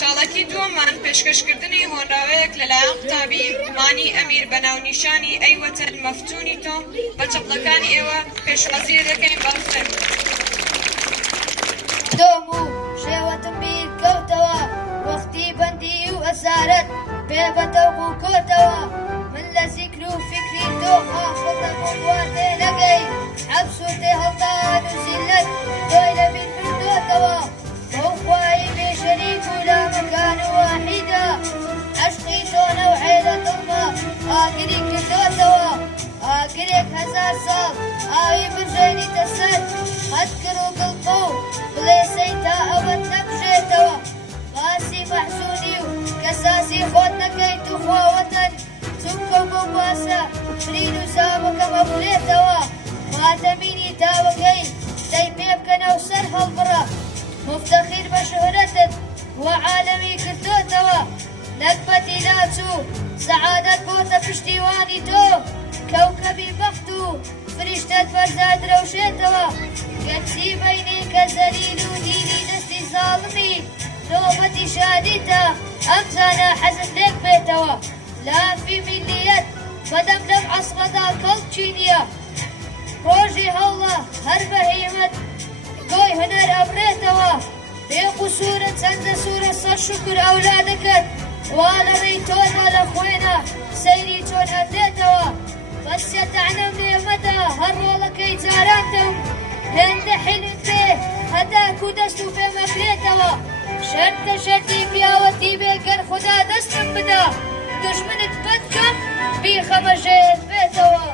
چاڵەکی دووەمان پێشکەشکردنی هۆنراوەیەک لەلایەن قوتابی مانی ئەمیر بە ناونیشانی ئەیوەتەن مەفتونی تۆ بە چەپڵەکانی ئێوە پێشوازی دەکەین بە فێر. دۆم و شێوەتم بیر کەوتەوە وەختی بەندی و ئەسارەت پێ بە تەوق و کۆتەوە من لە زیکر و فکری تۆ خافڵدەبووم وا تێنەگەی حەبس و تێ هەڵدان و زیلەت تۆی لەبیر بردۆتەوە بەو خوای بێشەریک و لا مەکان واحیدە عەشقی تۆ نەوحێ لە دڵمە ئاگری کردۆتەوە ئاگرێک هەزار ساڵ ئاوی بژێنیتە سەر قەت کرد و گڵقە و بڵێ سەی تا ئەوەت نەبژێتەوە باسی مەحزونی و کەساسی خۆت نەکەیت و خۆوەتەن چونکە بۆ باسە فرین و زاوەکەم هەبولێتەوە ماتەمینی تاوەکەی دەی پێ بکەنە و سەر هەڵبڕە مفتەخیر بە شهرەتت وە عالەمی کردۆتەوە نەکبەتی لاچوو سەعادەت بۆتە پشتیوانی تۆ کەوکەبی بەخت و فریشتەت بەرزا درەوشێتەوە گەرچی بەینێ کە زەلیل و دیری دەستی زاڵمی نۆبەتی شادیتە ئەمزانە حەزت لێک بێتەوە لافی میلیەت بەدەم لەم عەسڕەدا کەڵکی نییە ڕۆژی هەوڵە هەر بە هیمەت گۆی هونەر ئەبرێتەوە بێ قوسورە چەندە سوورە سەر شکر ئەولادەکەت وا لەڕێی تۆدا لە خوێنە سەیری چۆن ئەدێتەوە بەسیە تەعنەم نێمەدا هەر ڕۆڵەکەی جاراتم هێندە حیلت پێ هەتاکو دەست و پێمەکرێتەوە شەرتە شەرتی پیاوەتی بێگەر خوددا دەستم بدا دژمنت بەدکەم بیخەمەژێت بێتەوە